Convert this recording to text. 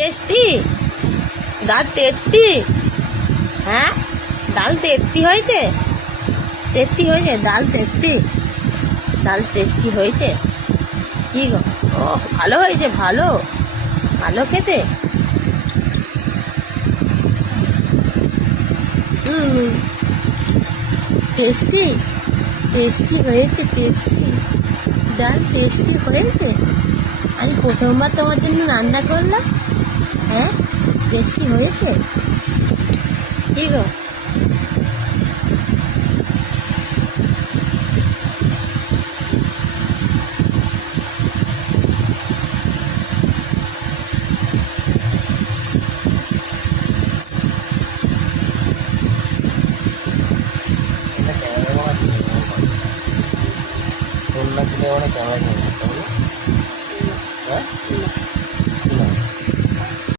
Tasty, ডাল tasty. হ্যাঁ, ডাল টেস্টি হয়েছে, টেস্টি হয়েছে, ডাল টেস্টি, ডাল টেস্টি হয়েছে। কি গো, ও ভালো হয়েছে, ভালো, ভালো খেতে। টেস্টি, টেস্টি হয়েছে, টেস্টি, ডাল টেস্টি হয়েছে। আমি প্রথমবার তোমার জন্য রান্না করলাম। হ্যাঁ, টেস্টি হয়েছে। কি গো, এটা ক্যামেরা করা ছিল তোর না দিলে অনেক ক্যামেরা কিনে হ্যাঁ।